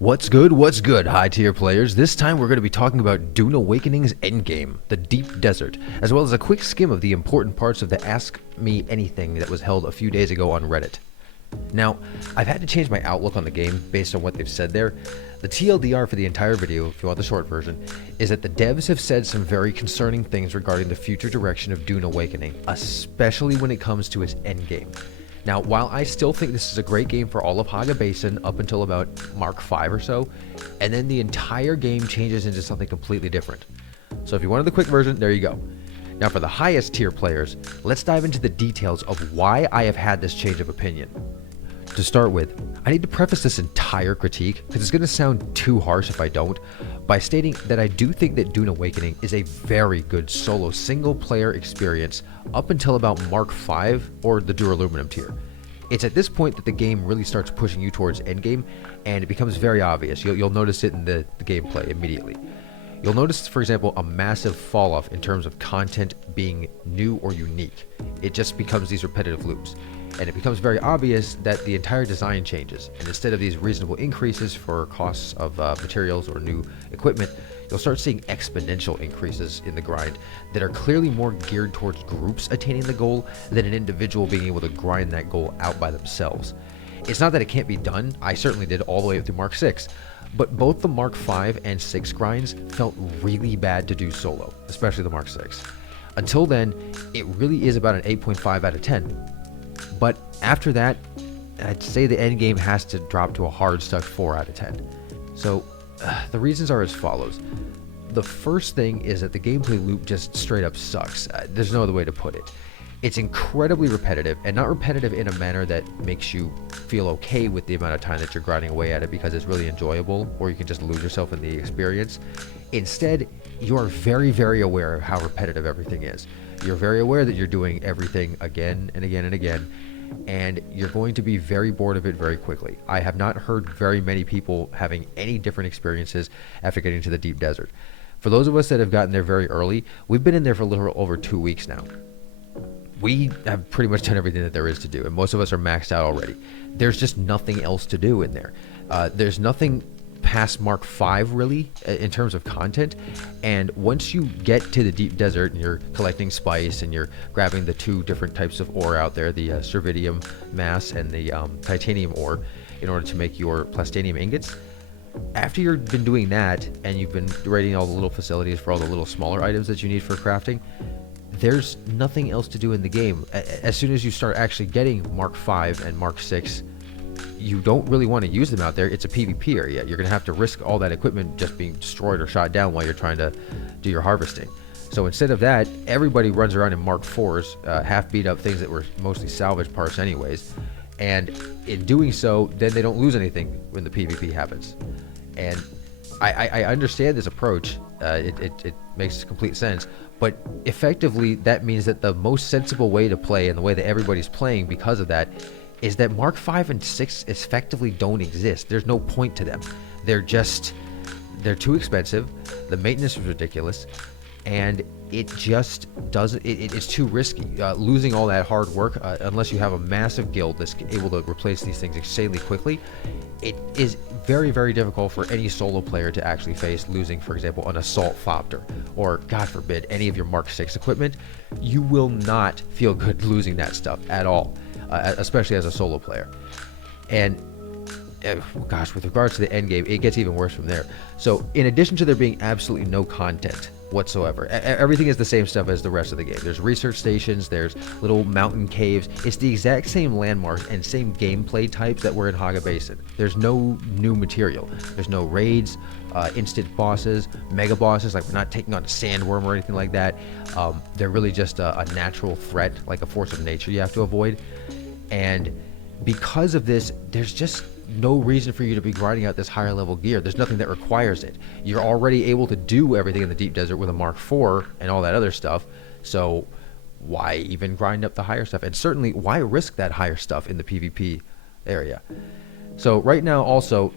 What's good? What's good, high tier players? This time we're going to be talking about Dune Awakening's Endgame, the Deep Desert, as well as a quick skim of the important parts of the Ask Me Anything that was held a few days ago on Reddit. Now, I've had to change my outlook on the game based on what they've said there. The TLDR for the entire video, if you want the short version, is that the devs have said some very concerning things regarding the future direction of Dune Awakening, especially when it comes to its endgame. Now, while I still think this is a great game for all of Haga Basin up until about Mark 5 or so, and then the entire game changes into something completely different. So if you wanted the quick version, there you go. Now for the highest tier players, let's dive into the details of why I have had this change of opinion. To start with, I need to preface this entire critique, because it's going to sound too harsh if I don't, by stating that I do think that Dune Awakening is a very good solo single-player experience up until about Mark 5 or the Duraluminum tier. It's at this point that the game really starts pushing you towards endgame, and it becomes very obvious. You'll notice it in the gameplay immediately. You'll notice, for example, a massive fall-off in terms of content being new or unique. It just becomes these repetitive loops. And it becomes very obvious that the entire design changes, and instead of these reasonable increases for costs of materials or new equipment, you'll start seeing exponential increases in the grind that are clearly more geared towards groups attaining the goal than an individual being able to grind that goal out by themselves. It's not that it can't be done, I certainly did all the way up to Mark 6, but both the Mark 5 and 6 grinds felt really bad to do solo, especially the Mark 6. Until then, it really is about an 8.5 out of 10. But after that, I'd say the endgame has to drop to a hard stuck 4 out of 10. So the reasons are as follows. The first thing is that the gameplay loop just straight up sucks. There's no other way to put it. It's incredibly repetitive, and not repetitive in a manner that makes you feel okay with the amount of time that you're grinding away at it because it's really enjoyable, or you can just lose yourself in the experience. Instead, you are very, very aware of how repetitive everything is. You're very aware that you're doing everything again and again and again, and you're going to be very bored of it very quickly. I have not heard very many people having any different experiences after getting to the deep desert. For those of us that have gotten there very early, we've been in there for a little over 2 weeks now. We have pretty much done everything that there is to do, and most of us are maxed out already. There's just nothing else to do in there. There's nothing past Mark 5 really in terms of content, and once you get to the deep desert and you're collecting spice and you're grabbing the two different types of ore out there, the cervidium mass and the titanium ore, in order to make your plastanium ingots, after you've been doing that and you've been raiding all the little facilities for all the little smaller items that you need for crafting, there's nothing else to do in the game. As soon as you start actually getting Mark 5 and Mark 6, you don't really want to use them out there. It's a PvP area. You're going to have to risk all that equipment just being destroyed or shot down while you're trying to do your harvesting. So instead of that, everybody runs around in Mark 4s, half beat up things that were mostly salvage parts anyways. And in doing so, then they don't lose anything when the PvP happens. And I understand this approach. It makes complete sense. But effectively, that means that the most sensible way to play and the way that everybody's playing because of that is that Mark 5 and 6 effectively don't exist. There's no point to them. They're too expensive. The maintenance is ridiculous. And it just doesn't, it's too risky. Losing all that hard work, unless you have a massive guild that's able to replace these things insanely quickly, it is very, very difficult for any solo player to actually face losing, for example, an assault thopter, or God forbid, any of your Mark 6 equipment. You will not feel good losing that stuff at all, especially as a solo player. And gosh, with regards to the end game, it gets even worse from there. So in addition to there being absolutely no content whatsoever, everything is the same stuff as the rest of the game. There's research stations, there's little mountain caves. It's the exact same landmarks and same gameplay types that were in Haga Basin. There's no new material. There's no raids, instant bosses, mega bosses. Like, we're not taking on a sandworm or anything like that. They're really just a natural threat, like a force of nature you have to avoid. And because of this, there's just no reason for you to be grinding out this higher level gear. There's nothing that requires it. You're already able to do everything in the deep desert with a Mark 4 and all that other stuff. So why even grind up the higher stuff? And certainly, why risk that higher stuff in the PvP area? So right now, also,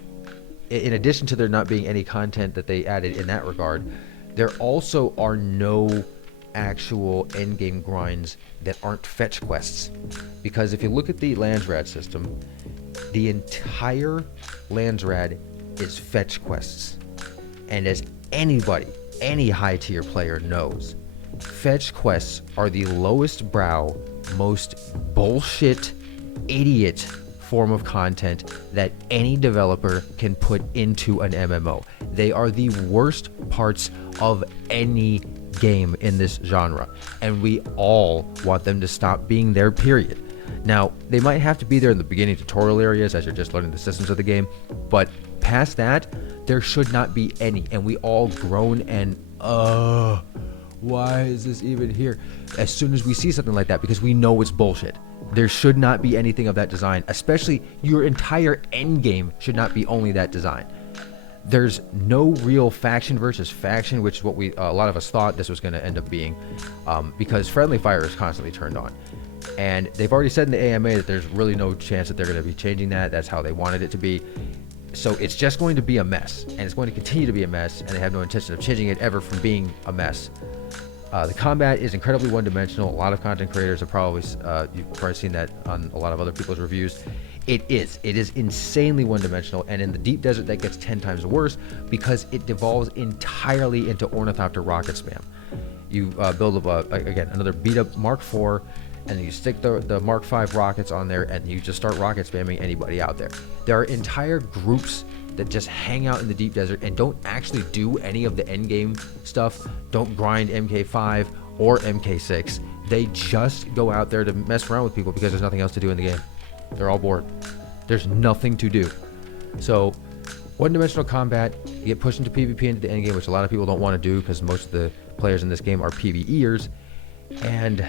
in addition to there not being any content that they added in that regard, there also are no actual endgame grinds that aren't fetch quests. Because if you look at the Landsrad system, the entire Landsrad is fetch quests. And as anybody, any high tier player knows, fetch quests are the lowest brow, most bullshit, idiot form of content that any developer can put into an MMO. They are the worst parts of any game in this genre, and we all want them to stop being there, period. Now, they might have to be there in the beginning tutorial areas as you're just learning the systems of the game, but past that, there should not be any, and we all groan and, why is this even here? As soon as we see something like that, because we know it's bullshit. There should not be anything of that design, especially your entire end game should not be only that design. There's no real faction versus faction, which is what a lot of us thought this was going to end up being, because friendly fire is constantly turned on. And they've already said in the AMA that there's really no chance that they're going to be changing that. That's how they wanted it to be. So it's just going to be a mess, and it's going to continue to be a mess, and they have no intention of changing it ever from being a mess. The combat is incredibly one-dimensional. A lot of content creators have probably, you've probably seen that on a lot of other people's reviews. It is insanely one-dimensional, and in the deep desert that gets 10 times worse because it devolves entirely into ornithopter rocket spam. You build up, again, another beat-up Mark IV, and then you stick the Mark V rockets on there, and you just start rocket spamming anybody out there. There are entire groups that just hang out in the deep desert and don't actually do any of the end game stuff, don't grind MK5 or MK6. They just go out there to mess around with people because there's nothing else to do in the game. They're all bored. There's nothing to do. So, one-dimensional combat, you get pushed into PvP into the end game, which a lot of people don't want to do because most of the players in this game are PvEers. And,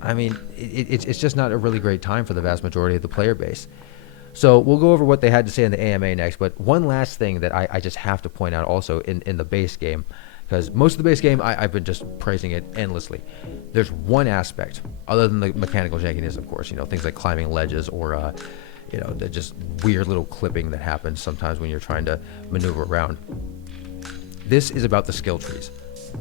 I mean, it's just not a really great time for the vast majority of the player base. So we'll go over what they had to say in the AMA next, but one last thing that I just have to point out also in the base game, because most of the base game, I've been just praising it endlessly. There's one aspect, other than the mechanical jankiness, of course, things like climbing ledges or, the just weird little clipping that happens sometimes when you're trying to maneuver around. This is about the skill trees.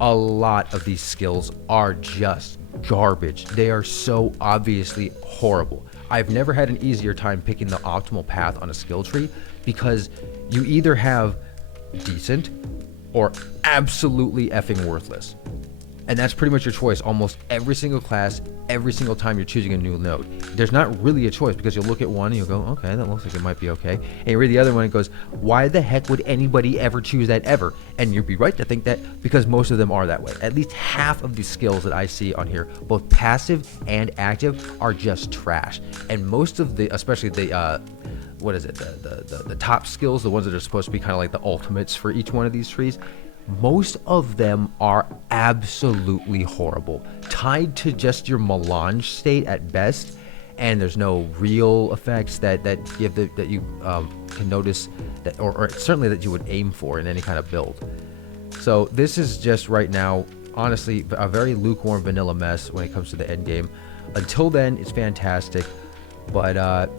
A lot of these skills are just garbage. They are so obviously horrible. I've never had an easier time picking the optimal path on a skill tree because you either have decent or absolutely effing worthless. And that's pretty much your choice almost every single class, every single time you're choosing a new node. There's not really a choice because you'll look at one and you'll go, okay, that looks like it might be okay. And you read the other one and it goes, why the heck would anybody ever choose that ever? And you'd be right to think that because most of them are that way. At least half of these skills that I see on here, both passive and active, are just trash. And most of the, especially the, the top skills, the ones that are supposed to be kind of like the ultimates for each one of these trees, most of them are absolutely horrible, tied to just your melange state at best, and there's no real effects that you can notice that, or certainly that you would aim for in any kind of build. So this is just right now, honestly, a very lukewarm vanilla mess when it comes to the end game. Until then, it's fantastic, but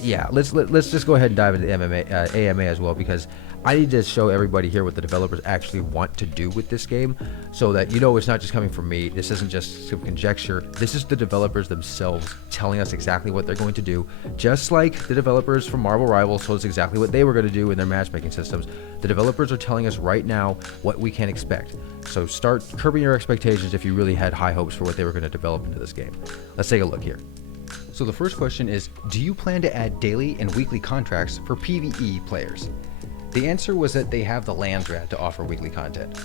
yeah, let's just go ahead and dive into the AMA as well, because I need to show everybody here what the developers actually want to do with this game, so that it's not just coming from me. This isn't just some conjecture. This is the developers themselves telling us exactly what they're going to do, just like the developers from Marvel Rivals told us exactly what they were going to do in their matchmaking systems. The developers are telling us right now what we can expect. So start curbing your expectations if you really had high hopes for what they were going to develop into this game. Let's take a look here. So the first question is, do you plan to add daily and weekly contracts for PvE players? The answer was that they have the Landsrad to offer weekly content.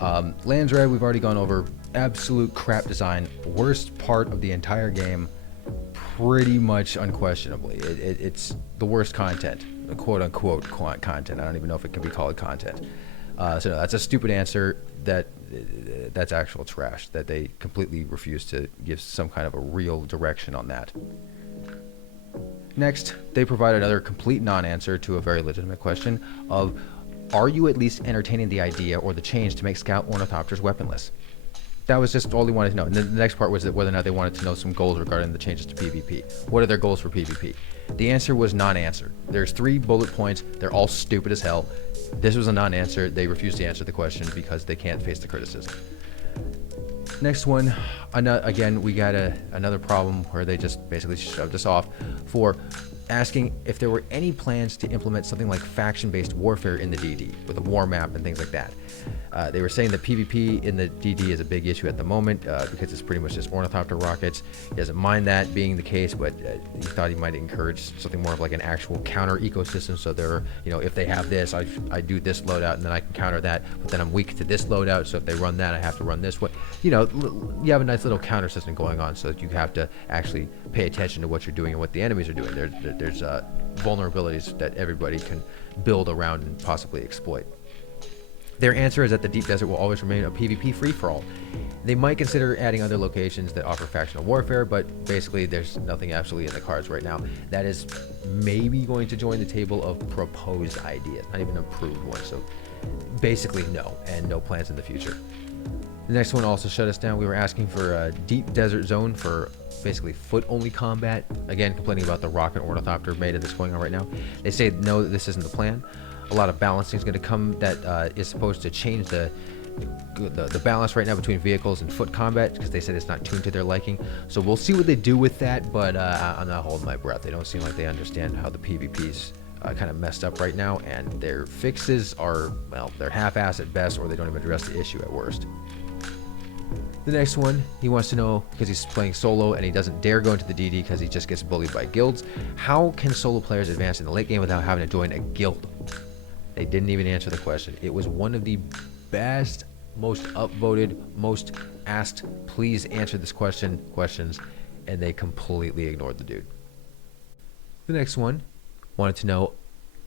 Landsrad, we've already gone over, absolute crap design, worst part of the entire game, pretty much unquestionably. It's the worst content, the quote-unquote content. I don't even know if it can be called content. So no, that's a stupid answer. That's actual trash, that they completely refuse to give some kind of a real direction on that. Next, they provide another complete non-answer to a very legitimate question of, are you at least entertaining the idea or the change to make scout ornithopters weaponless? That was just all they wanted to know. And then the next part was that whether or not they wanted to know some goals regarding the changes to PvP. What are their goals for PvP? The answer was non-answer. There's 3 bullet points. They're all stupid as hell. This was a non-answer. They refused to answer the question because they can't face the criticism. Next one, again, we got another problem where they just basically shoved us off for asking if there were any plans to implement something like faction-based warfare in the DD with a war map and things like that. They were saying that PvP in the DD is a big issue at the moment because it's pretty much just ornithopter rockets. He doesn't mind that being the case, but he thought he might encourage something more of like an actual counter ecosystem. So they're, if they have this, I do this loadout and then I can counter that, but then I'm weak to this loadout. So if they run that, I have to run this one. You have a nice little counter system going on, so that you have to actually pay attention to what you're doing and what the enemies are doing. There's vulnerabilities that everybody can build around and possibly exploit. Their answer is that the Deep Desert will always remain a PvP free-for-all. They might consider adding other locations that offer factional warfare, but basically there's nothing absolutely in the cards right now. That is maybe going to join the table of proposed ideas, not even approved ones. So basically no, and no plans in the future. The next one also shut us down. We were asking for a Deep Desert Zone for basically foot-only combat. Again, complaining about the rocket ornithopter meta that's going on right now. They say no, this isn't the plan. A lot of balancing is going to come that is supposed to change the balance right now between vehicles and foot combat, because they said it's not tuned to their liking. So we'll see what they do with that, but I'm not holding my breath. They don't seem like they understand how the PvP's kind of messed up right now, and their fixes are, well, they're half-assed at best, or they don't even address the issue at worst. The next one, he wants to know, because he's playing solo and he doesn't dare go into the DD because he just gets bullied by guilds, how can solo players advance in the late game without having to join a guild? They didn't even answer the question. It was one of the best, most upvoted, most asked, please answer this questions, and they completely ignored the dude. The next one wanted to know,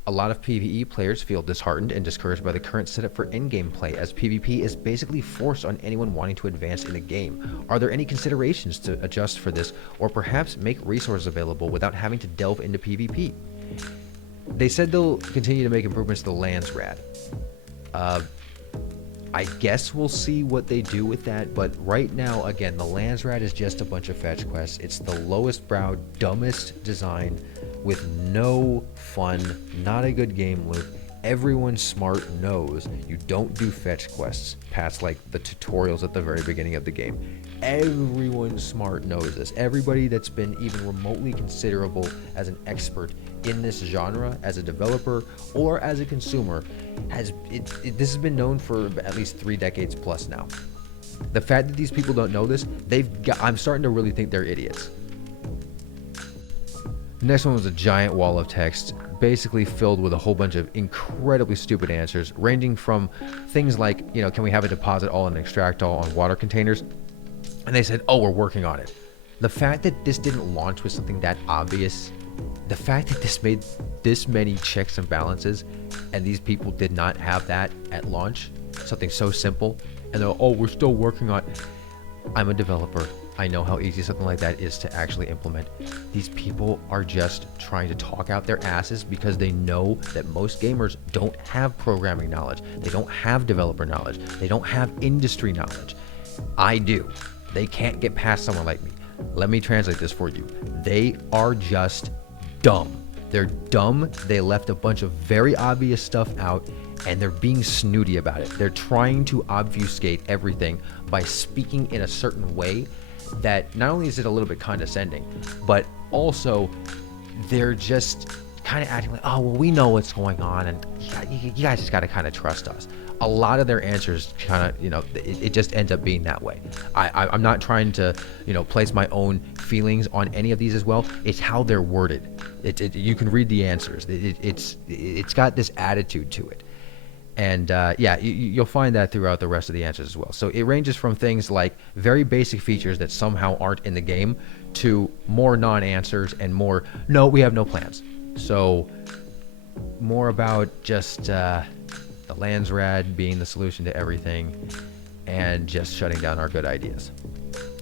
a lot of PvE players feel disheartened and discouraged by the current setup for endgame play, as PvP is basically forced on anyone wanting to advance in the game. Are there any considerations to adjust for this, or perhaps make resources available without having to delve into PvP? They said they'll continue to make improvements to the lands rad. I guess we'll see what they do with that, but right now, again, the lands rad is just a bunch of fetch quests. It's the lowest brow, dumbest design with no fun, not a good game loop. Everyone smart knows you don't do fetch quests past like the tutorials at the very beginning of the game. Everyone smart knows this. Everybody that's been even remotely considerable as an expert in this genre, as a developer or as a consumer, this has been known for at least 3 decades plus now. The fact that these people don't know this, I'm starting to really think they're idiots. The next one was a giant wall of text, basically filled with a whole bunch of incredibly stupid answers, ranging from things like, can we have a deposit all and extract all on water containers? And they said, oh, we're working on it. The fact that this didn't launch with something that obvious, the fact that this made this many checks and balances, and these people did not have that at launch, something so simple, and they're, oh, we're still working on it. I'm a developer. I know how easy something like that is to actually implement. These people are just trying to talk out their asses because they know that most gamers don't have programming knowledge. They don't have developer knowledge. They don't have industry knowledge. I do. They can't get past someone like me. Let me translate this for you. They are just dumb. They're dumb. They left a bunch of very obvious stuff out, and they're being snooty about it. They're trying to obfuscate everything by speaking in a certain way that not only is it a little bit condescending, but also they're just kind of acting like, oh, well, we know what's going on, and you guys just got to kind of trust us. A lot of their answers kind of, it just ends up being that way. I'm not trying to, place my own feelings on any of these as well. It's how they're worded. You can read the answers. It's got this attitude to it. And you'll find that throughout the rest of the answers as well. So it ranges from things like very basic features that somehow aren't in the game to more non-answers and more, no, we have no plans. So more about just the lands rad being the solution to everything and just shutting down our good ideas.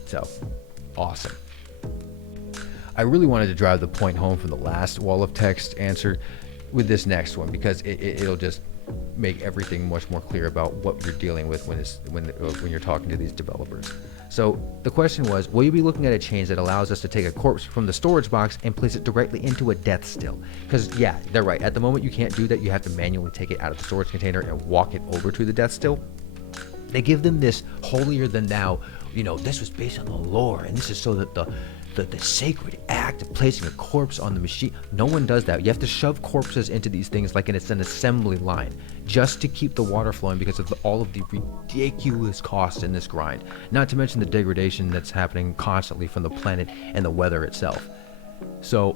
So awesome. I really wanted to drive the point home from the last wall of text answer with this next one, because it'll just make everything much more clear about what you're dealing with when you're talking to these developers. So the question was, will you be looking at a change that allows us to take a corpse from the storage box and place it directly into a death still? Because yeah, they're right. At the moment, you can't do that. You have to manually take it out of the storage container and walk it over to the death still. They give them this holier than thou, this was based on the lore, and this is so that the sacred act of placing a corpse on the machine. No one does that. You have to shove corpses into these things like it's an assembly line just to keep the water flowing because of all of the ridiculous costs in this grind. Not to mention the degradation that's happening constantly from the planet and the weather itself. So,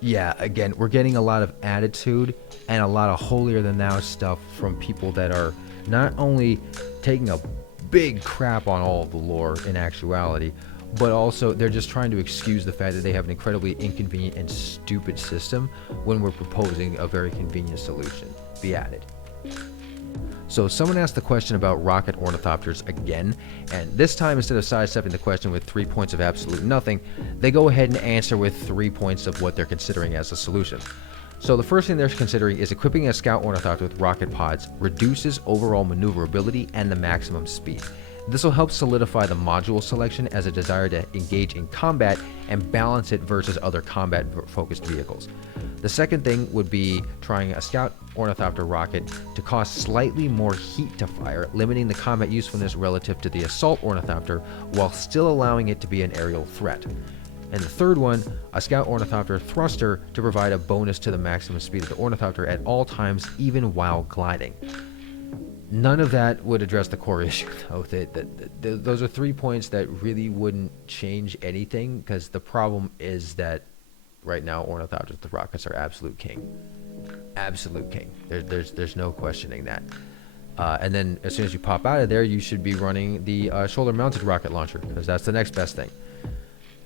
yeah, again, we're getting a lot of attitude and a lot of holier than thou stuff from people that are not only taking a big crap on all of the lore in actuality, but also they're just trying to excuse the fact that they have an incredibly inconvenient and stupid system when we're proposing a very convenient solution. Be added. So someone asked the question about rocket ornithopters again, and this time instead of sidestepping the question with 3 points of absolute nothing, they go ahead and answer with 3 points of what they're considering as a solution. So the first thing they're considering is equipping a scout ornithopter with rocket pods reduces overall maneuverability and the maximum speed. This will help solidify the module selection as a desire to engage in combat and balance it versus other combat-focused vehicles. The second thing would be trying a Scout Ornithopter rocket to cost slightly more heat to fire, limiting the combat usefulness relative to the Assault Ornithopter while still allowing it to be an aerial threat. And the third one, a Scout Ornithopter thruster to provide a bonus to the maximum speed of the Ornithopter at all times, even while gliding. None of that would address the core issue, though. Those are 3 points that really wouldn't change anything, because the problem is that right now Ornithopters with rockets are absolute king. Absolute king. There's no questioning that. And then as soon as you pop out of there, you should be running the shoulder-mounted rocket launcher, because that's the next best thing.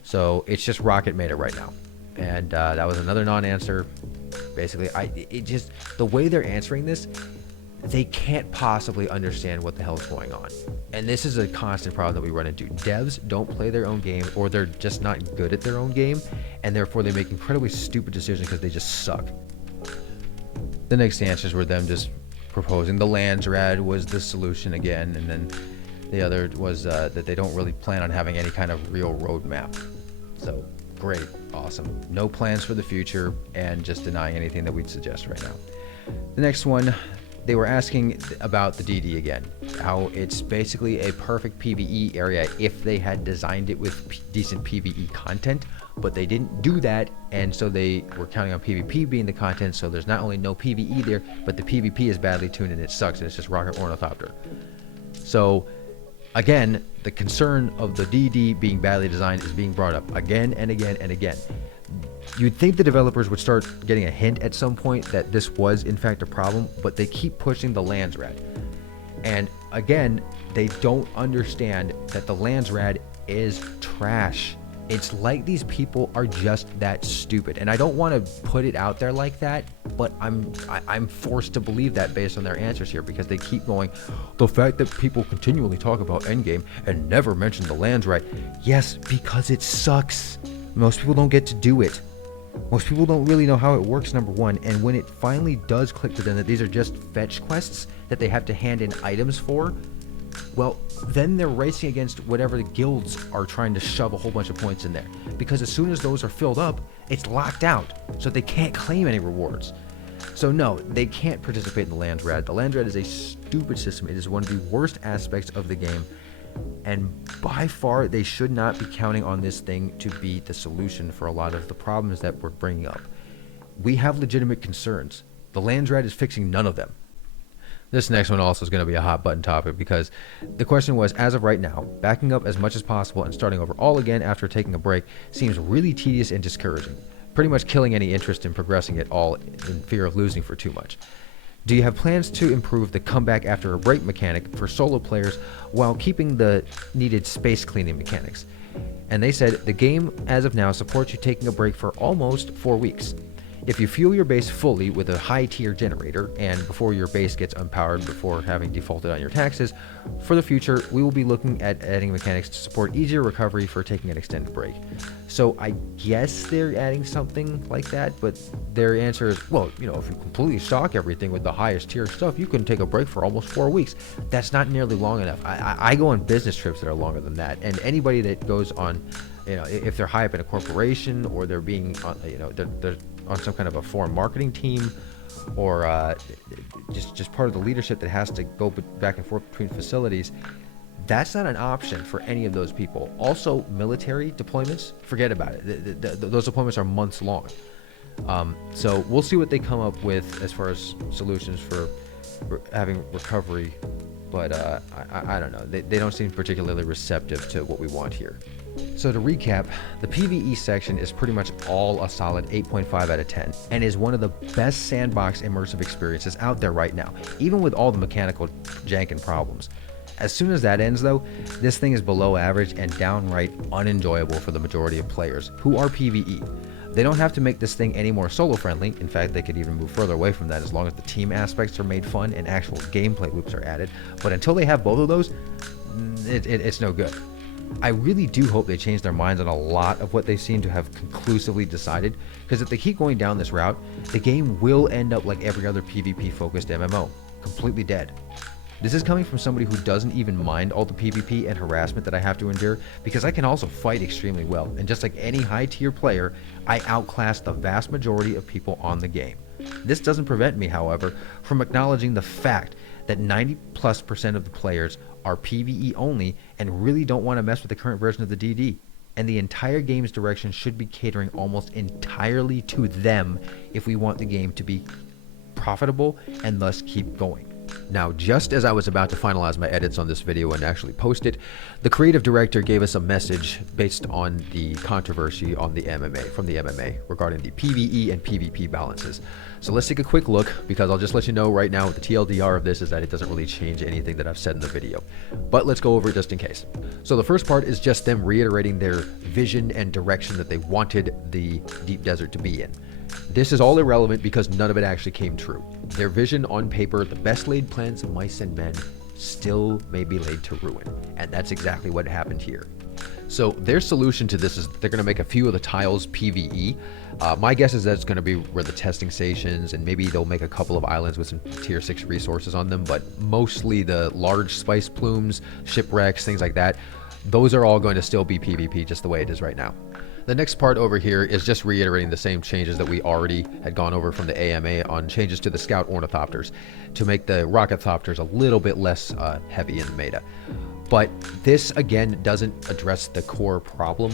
So it's just rocket meta right now. And that was another non-answer. Basically, the way they're answering this, they can't possibly understand what the hell is going on. And this is a constant problem that we run into. Devs don't play their own game, or they're just not good at their own game, and therefore they make incredibly stupid decisions because they just suck. The next answers were them just proposing the Landsrad was the solution again, and then the other was that they don't really plan on having any kind of real roadmap. So, great, awesome. No plans for the future, and just denying anything that we'd suggest right now. The next one, they were asking about the DD again, how it's basically a perfect PvE area if they had designed it with decent PvE content, but they didn't do that, and so they were counting on PvP being the content, so there's not only no PvE there, but the PvP is badly tuned and it sucks, and it's just Rocket Ornithopter. So, again, the concern of the DD being badly designed is being brought up again and again and again. You'd think the developers would start getting a hint at some point that this was in fact a problem, but they keep pushing the Landsrad. And again, they don't understand that the Landsrad is trash. It's like these people are just that stupid. And I don't want to put it out there like that, but I'm forced to believe that based on their answers here, because they keep going, the fact that people continually talk about Endgame and never mention the Landsrad. Yes, because it sucks. Most people don't get to do it. Most people don't really know how it works, number one, and when it finally does click to them that these are just fetch quests that they have to hand in items for, well, then they're racing against whatever the guilds are trying to shove a whole bunch of points in there. Because as soon as those are filled up, it's locked out, so they can't claim any rewards. So no, they can't participate in the Landsrad. The Landsrad is a stupid system. It is one of the worst aspects of the game. And by far, they should not be counting on this thing to be the solution for a lot of the problems that we're bringing up. We have legitimate concerns. The Landsrad is fixing none of them. This next one also is going to be a hot button topic, because the question was, as of right now, backing up as much as possible and starting over all again after taking a break seems really tedious and discouraging, pretty much killing any interest in progressing at all in fear of losing for too much. Do you have plans to improve the comeback after a break mechanic for solo players while keeping the needed space cleaning mechanics? And they said, the game as of now supports you taking a break for almost 4 weeks. If you fuel your base fully with a high tier generator, and before your base gets unpowered before having defaulted on your taxes, for the future we will be looking at adding mechanics to support easier recovery for taking an extended break. So I guess they're adding something like that, but their answer is, well, you know, if you completely stock everything with the highest tier stuff, you can take a break for almost 4 weeks. That's not nearly long enough. I go on business trips that are longer than that, and anybody that goes on, you know, if they're high up in a corporation, or they're being, you know, they're on some kind of a foreign marketing team, or just part of the leadership that has to go back and forth between facilities, That's not an option for any of those people. Also, military deployments, forget about it. Those deployments are months long. So we'll see what they come up with as far as solutions for having recovery, but I don't know. They don't seem particularly receptive to what we want here. So to recap, the PvE section is pretty much all a solid 8.5 out of 10 and is one of the best sandbox immersive experiences out there right now, even with all the mechanical jank and problems. As soon as that ends though, this thing is below average and downright unenjoyable for the majority of players who are PvE. They don't have to make this thing any more solo friendly. In fact, they could even move further away from that as long as the team aspects are made fun and actual gameplay loops are added. But until they have both of those, it's no good. I really do hope they change their minds on a lot of what they seem to have conclusively decided, because if they keep going down this route, the game will end up like every other PvP focused MMO, completely dead. This is coming from somebody who doesn't even mind all the PvP and harassment that I have to endure, because I can also fight extremely well, and just like any high tier player, I outclass the vast majority of people on the game. This doesn't prevent me, however, from acknowledging the fact that 90+% of the players are PvE only and really don't want to mess with the current version of the DD, and the entire game's direction should be catering almost entirely to them if we want the game to be profitable and thus keep going. Now, just as I was about to finalize my edits on this video and actually post it, the creative director gave us a message based on the controversy on the from the MMA regarding the PvE and PvP balances. So let's take a quick look, because I'll just let you know right now the TLDR of this is that it doesn't really change anything that I've said in the video. But let's go over it just in case. So the first part is just them reiterating their vision and direction that they wanted the deep desert to be in. This is all irrelevant because none of it actually came true. Their vision on paper, the best laid plans of mice and men, still may be laid to ruin. And that's exactly what happened here. So their solution to this is they're going to make a few of the tiles PvE. My guess is that's going to be where the testing stations, and maybe they'll make a couple of islands with some tier 6 resources on them, but mostly the large spice plumes, shipwrecks, things like that, those are all going to still be PvP just the way it is right now. The next part over here is just reiterating the same changes that we already had gone over from the AMA on changes to the Scout Ornithopters to make the Rockethopters a little bit less heavy in the meta. But this, again, doesn't address the core problem.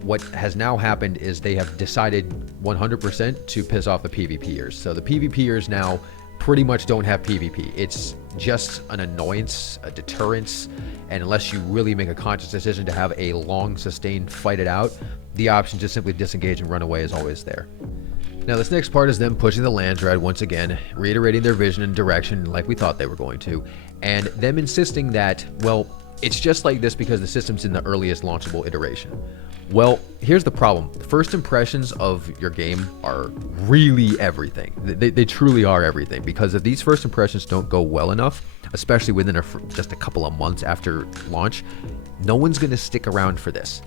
What has now happened is they have decided 100% to piss off the PvPers. So the PvPers now pretty much don't have PvP. It's just an annoyance, a deterrence, and unless you really make a conscious decision to have a long, sustained fight it out, the option to simply disengage and run away is always there. Now this next part is them pushing the Landsrad once again, reiterating their vision and direction like we thought they were going to, and them insisting that, well, it's just like this because the system's in the earliest launchable iteration. Well, here's the problem. First impressions of your game are really everything. They truly are everything, because if these first impressions don't go well enough, especially within just a couple of months after launch, no one's going to stick around for this.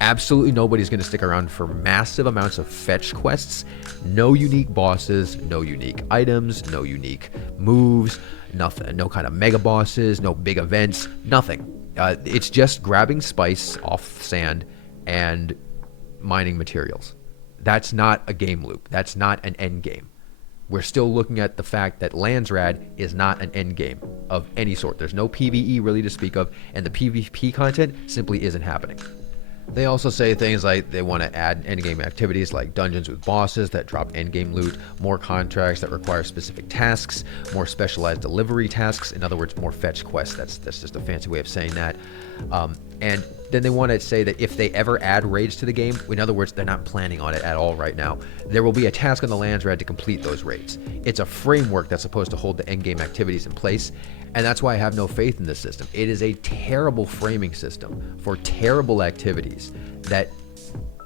Absolutely nobody's going to stick around for massive amounts of fetch quests, no unique bosses, no unique items, no unique moves, nothing, no kind of mega bosses, no big events, nothing. It's just grabbing spice off sand and mining materials. That's not a game loop. That's not an end game. We're still looking at the fact that Landsrad is not an end game of any sort. There's no PvE really to speak of, and the PvP content simply isn't happening. They also say things like they want to add endgame activities like dungeons with bosses that drop endgame loot, more contracts that require specific tasks, more specialized delivery tasks, in other words, more fetch quests. That's just a fancy way of saying that. And then they want to say that if they ever add raids to the game, in other words, they're not planning on it at all right now, there will be a task on the Landsrad to complete those raids. It's a framework that's supposed to hold the endgame activities in place, and that's why I have no faith in this system. It is a terrible framing system for terrible activities that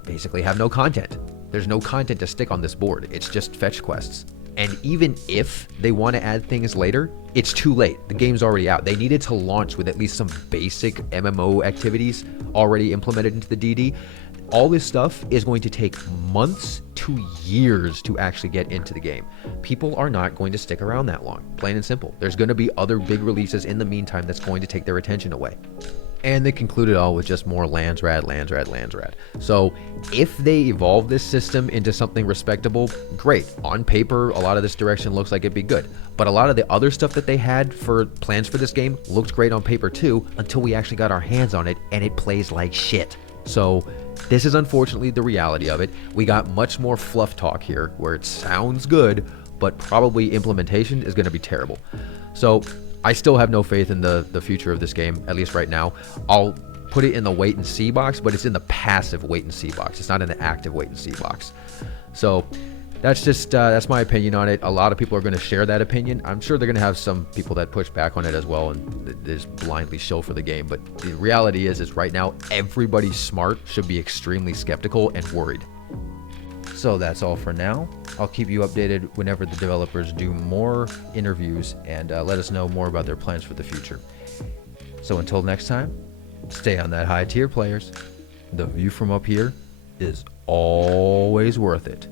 basically have no content. There's no content to stick on this board. It's just fetch quests. And even if they want to add things later, it's too late. The game's already out. They needed to launch with at least some basic MMO activities already implemented into the DD. All this stuff is going to take months to years to actually get into the game. People are not going to stick around that long, plain and simple. There's going to be other big releases in the meantime that's going to take their attention away. And they concluded all with just more Landsrad, Landsrad, Landsrad. So if they evolve this system into something respectable, great. On paper, a lot of this direction looks like it'd be good. But a lot of the other stuff that they had for plans for this game looked great on paper too, until we actually got our hands on it, and it plays like shit. So this is unfortunately the reality of it. We got much more fluff talk here, where it sounds good, but probably implementation is going to be terrible. So I still have no faith in the future of this game, at least right now. I'll put it in the wait and see box, but it's in the passive wait and see box. It's not in the active wait and see box. So that's just that's my opinion on it. A lot of people are going to share that opinion. I'm sure they're going to have some people that push back on it as well and just blindly show for the game. But the reality is right now everybody smart should be extremely skeptical and worried. So that's all for now. I'll keep you updated whenever the developers do more interviews and let us know more about their plans for the future. So until next time, stay on that high tier, players. The view from up here is always worth it.